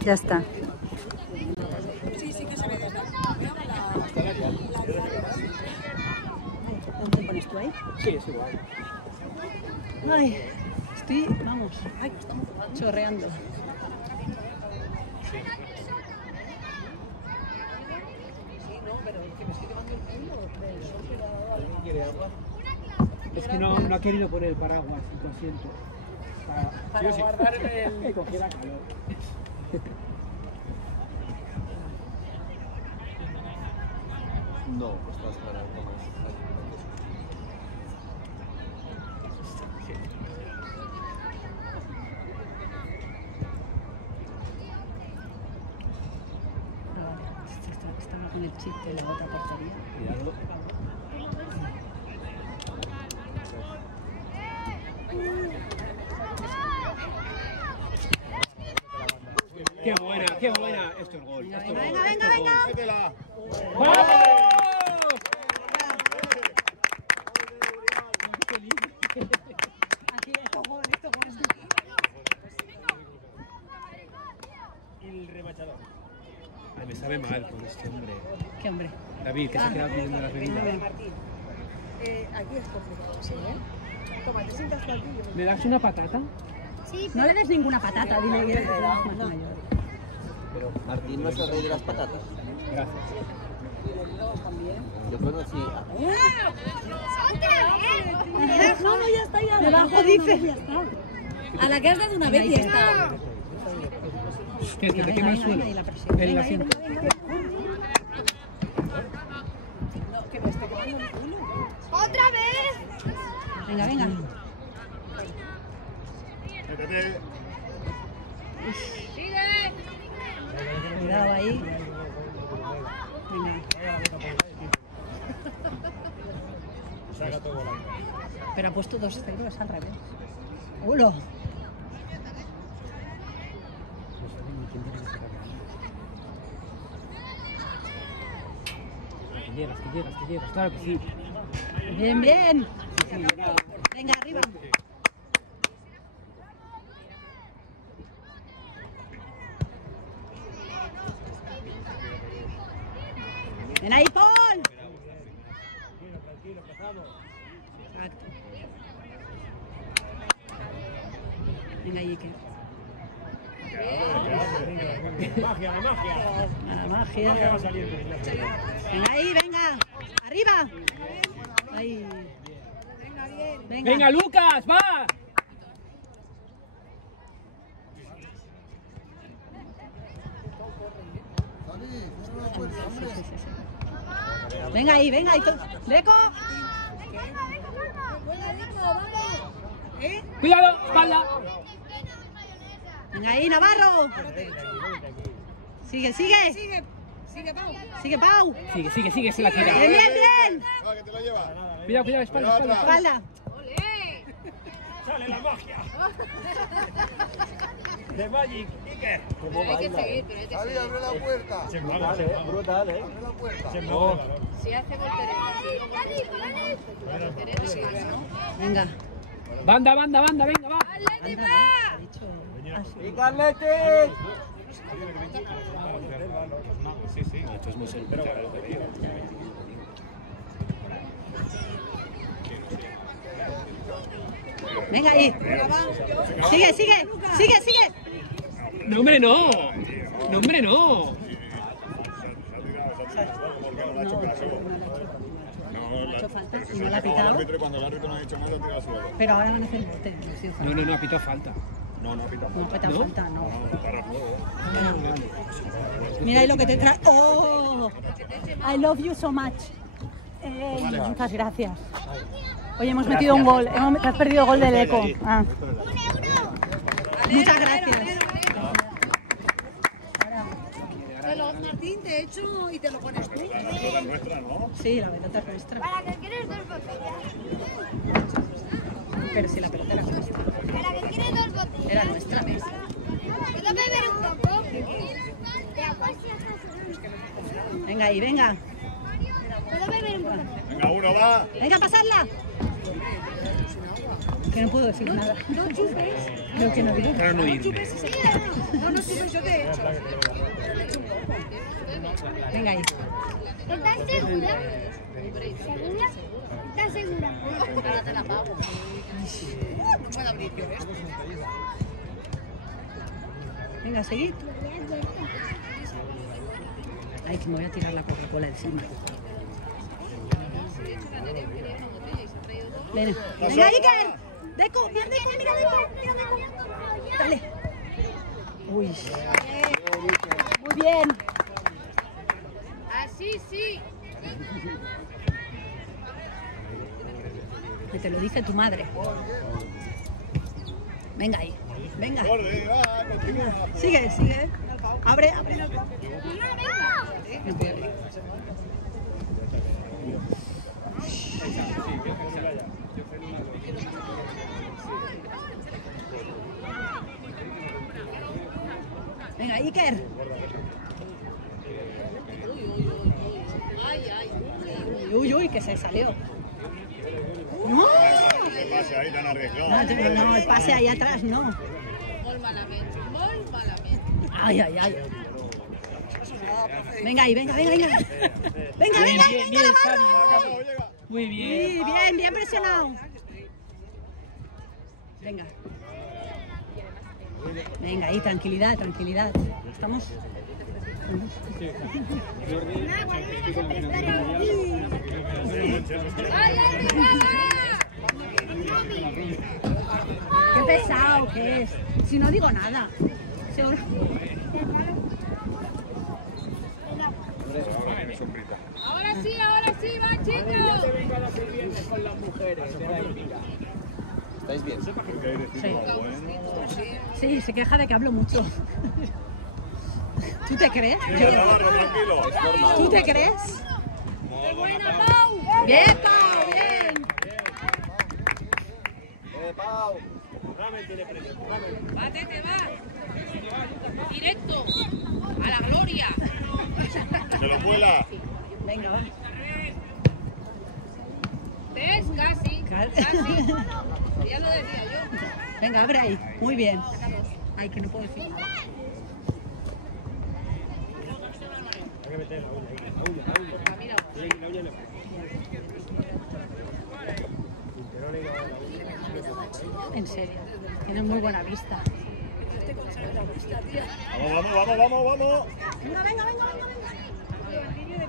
Ya está. Sí, sí que se ve desde aquí. ¿Dónde pones tú ahí? Sí, es igual. Ay, estoy, vamos, ay, chorreando. Sí. Es que no ha querido poner el paraguas, lo siento. Para guardar el... que cogiera calor. No, pues vas para tomar. Estaba con el chip de la otra portería. Cuidado. Qué buena. Esto es gol. Esto es gol. Venga. ¡Vamos! Aquí, esto gol. El remachador. Ay, me sabe mal con este hombre. ¿Qué hombre? David, que se queda pidiendo las bebidas. Martín. Aquí es complicado, sí, ¿eh? Toma, te sientas tú aquí. ¿Me das una patata? No le des ninguna patata, dile que eres más mayor. Pero Martín no es el rey de las patatas. Gracias. Yo conocí a... No, ya está, ya. Debajo dice. A la que has dado una vez y ya está. ¿Quieres que te queme el suelo? El asiento. ¡Otra vez! Venga. Cuidado ahí. Venga. Pero ha puesto 2 ceros al revés. ¡Ulo! Que llegas, claro que sí. Bien. Venga, arriba. Ven ahí, Paul. Exacto. Venga, Iker. Magia. La magia. Venga ahí, venga. Arriba. Ahí. Venga, Lucas, va. Venga ahí. ¡Deco! Cuidado, espalda. Venga ahí, Navarro. Sigue, Pau. Sigue, se la tira. Bien. que te lo lleva. Cuidado, espalda. Sale la magia. De Magic, Iker. Hay que seguir, pero hay que Ali, seguir. abre la puerta. Brutal, Abre la puerta. Si hace volteretas, Venga. Banda, venga, va. ¡Y Carlete! Sí, esto es muy sorprendente. Venga ahí. Sigue. No, hombre, no. Ha hecho falta y no la ha pitado. Cuando el árbitro no ha dicho nada, tira al suelo. Pero ahora van a hacer bote. No, ha pitado falta. No ha pitado. No ha pitado falta, no. Para juego. Mira ahí lo que te trae. ¡Oh! I love you so much. Muchas gracias. Oye, hemos metido un gol. Te has perdido el gol del Eco. Ah. Muchas gracias. Martín, te he hecho y te lo pones tú. Sí, la pelota es nuestra. ¿Para qué quieres 2 botellas? Pero si la pelota era nuestra. ¿Para qué quieres 2 botellas? Era nuestra mesa. ¿Puedo beber un poco? De agua. Venga ahí, venga. ¿Puedo beber un poco? Venga, uno va. Venga, pasarla. Que no puedo decir nada. No chupes. Lo que no digo. Para no No irme. chupes y se queda. No, no chupes, yo te he hecho. Venga ahí. ¿Estás segura? ¿Segura? ¿Estás segura? Ahora te la pago. No puedo abrir yo esto. Venga, seguid. Ay, que me voy a tirar la Coca-Cola encima. Ven. Venga, Iker. Deco, bien, Deco, mira, Deco. Mira, Deco. Dale. Uy. Muy bien. Así sí. Que te lo dice tu madre. Venga ahí. Venga. Borde, va, continúa. Sigue, sigue. Abre, abre. No puedo abrir. Venga, Iker. Uy, uy, que se salió. No, ¿Qué pasa ahí tan arriesgado? no, el pase ahí atrás, no. Molt malament. Molt malament. Ay, ay, ay. Venga ahí, venga, venga, venga. Venga, venga, Bien, venga, bien, la Xavi. mano. Muy bien. Sí, bien, bien presionado. Venga. Venga, ahí, tranquilidad, tranquilidad. Estamos. Qué pesado que es. Si no digo nada. Ahora sí, va, chicos. Venga las sirvientes con las mujeres de la Liga. ¿Estáis bien? Sí, se queja de que hablo mucho. ¿Tú te crees? Mira, Navarro, tranquilo. Es normal. ¿Tú te crees? Buena, Pau. Bien, Pau, bien. Pau. Va, Tete, va. Directo. A la gloria. Se lo vuela. Venga, va. ¿Ves? Casi. Casi. Ya lo decía yo. Venga, abre ahí. Muy bien. Ay, que no puedo decir nada. En serio. Tienes muy buena vista. Vamos, vamos, vamos, vamos, vamos. Venga, venga, venga, venga, venga.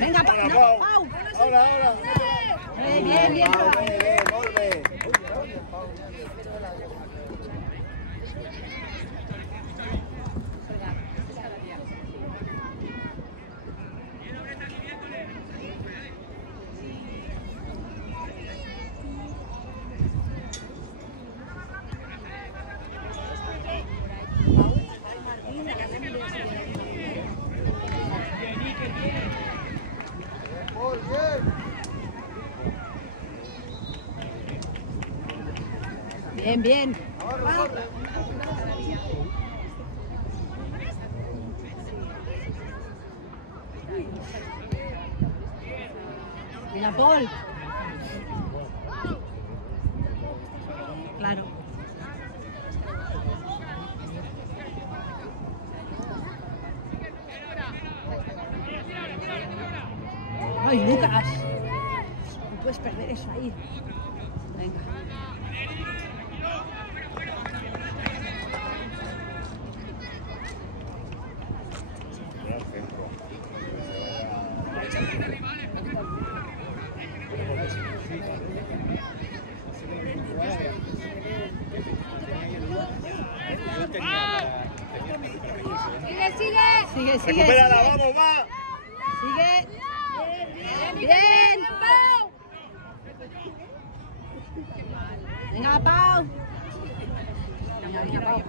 Venga, Ahora, no, Pau. Pau. Ahora, ahora. Bien, bien, Pau. Volve. Bien, bien. Mira, Paul. Claro. Ay, Lucas. No puedes perder eso ahí. Venga. Sigue, sigue. Recupérala, vamos, va. Sigue. Bien. Venga, Pau. Venga, venga, Pau.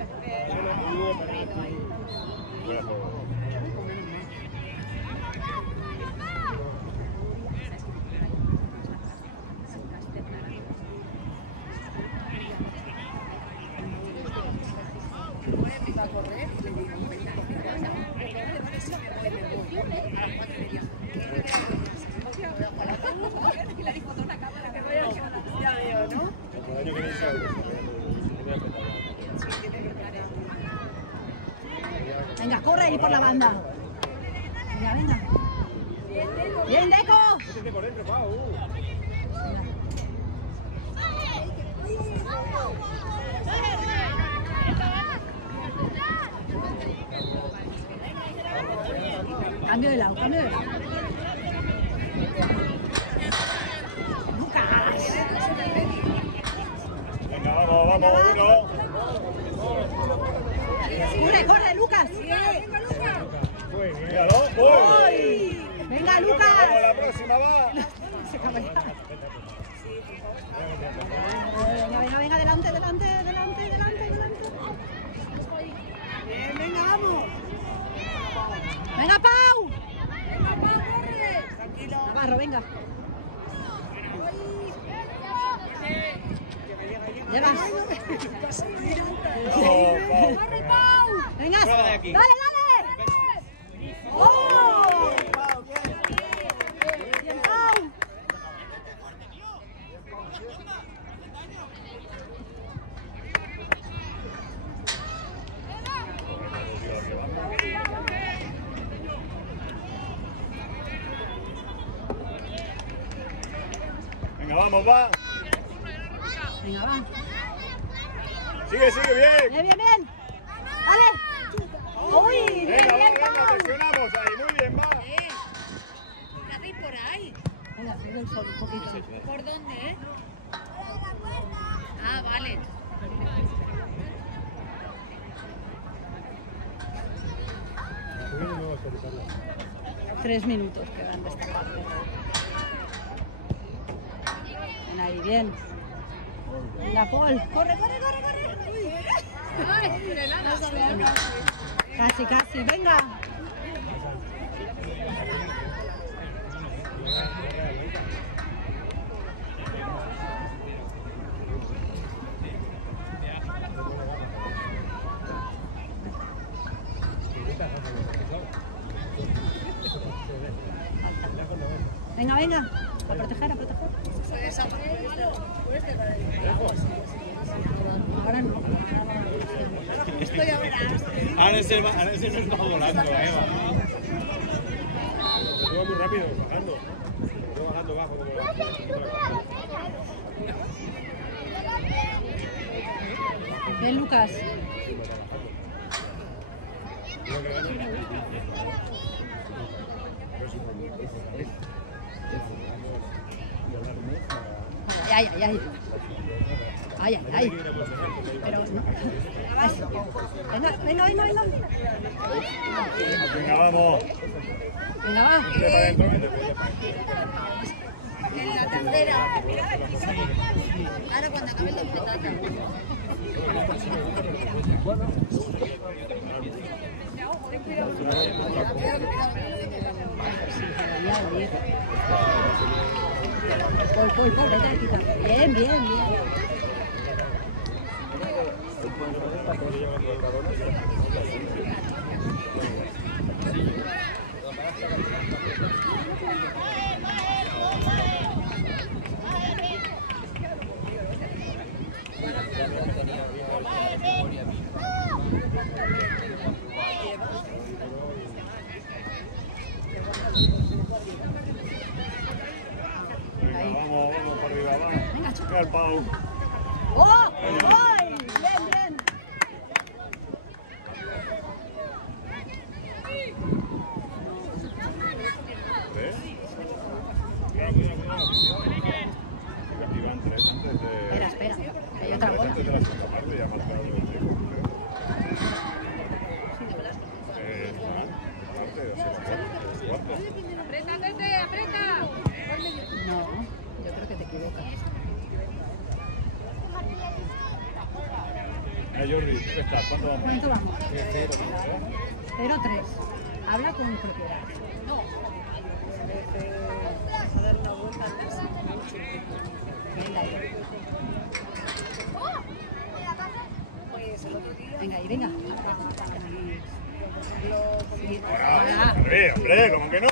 Venga, corre ahí por la banda. Venga, venga. Bien, Deco. Cambio de lado, cambio de lado. Lucas. Venga, vamos, uno. Corre, corre, Lucas. Míralo, voy. Venga, Vamos, Lucas. la próxima va. Se cabrea. Venga, venga, venga, delante, delante, delante, delante, delante. Bien, venga, vamos. Venga, Pau. Navarro, venga. Llevas. Venga, dale, dale. ¡Oh! Bien, Pau. Venga, vamos, va. Venga, va. Sigue, sigue, bien. Bien, bien, bien. Dale. Uy, bien, Venga, bien, venga, Pau. presionamos ahí, muy bien, va. ¿Qué hacéis por ahí? Venga, sigue el sol un poquito. ¿Por dónde, Ah, vale. 3 minutos quedan de esta parte. Bien ahí, bien. Venga, Paul. Corre, corre, corre, corre. Casi, casi. Venga. Venga, venga. A proteger, a proteger. Ahora no. Ahora ese no está volando, va muy rápido, bajando. Bajando bajo. Bien, Lucas. Ay, ay, ay. Ay, ay, ay. Pero no. Eso. Venga, venga, venga, venga. Venga, vamos. Venga, va. En la tercera. Ahora cuando acabe el doble Pol, vete aquí. Bien, bien, bien. Vamos para arriba, va. Venga, el Pau. ¡Oh! ¡Ay! Bien, bien. ¿Ves? Cuidado, cuidado, cuidado. Aquí van 3 antes de... Espera, espera. Que hay otra bola. Antes de la segunda parte ya ha marcado el tiempo. ¡Aprieta! No, yo creo que te equivocas. Jordi, ¿qué está? ¿Cuánto vamos? ¿Cuánto vamos? 0-3. Habla con propiedad. A dar una vuelta antes. Venga ahí. Pues el otro día. Venga ahí, venga. Hombre, hombre, ¿cómo que no?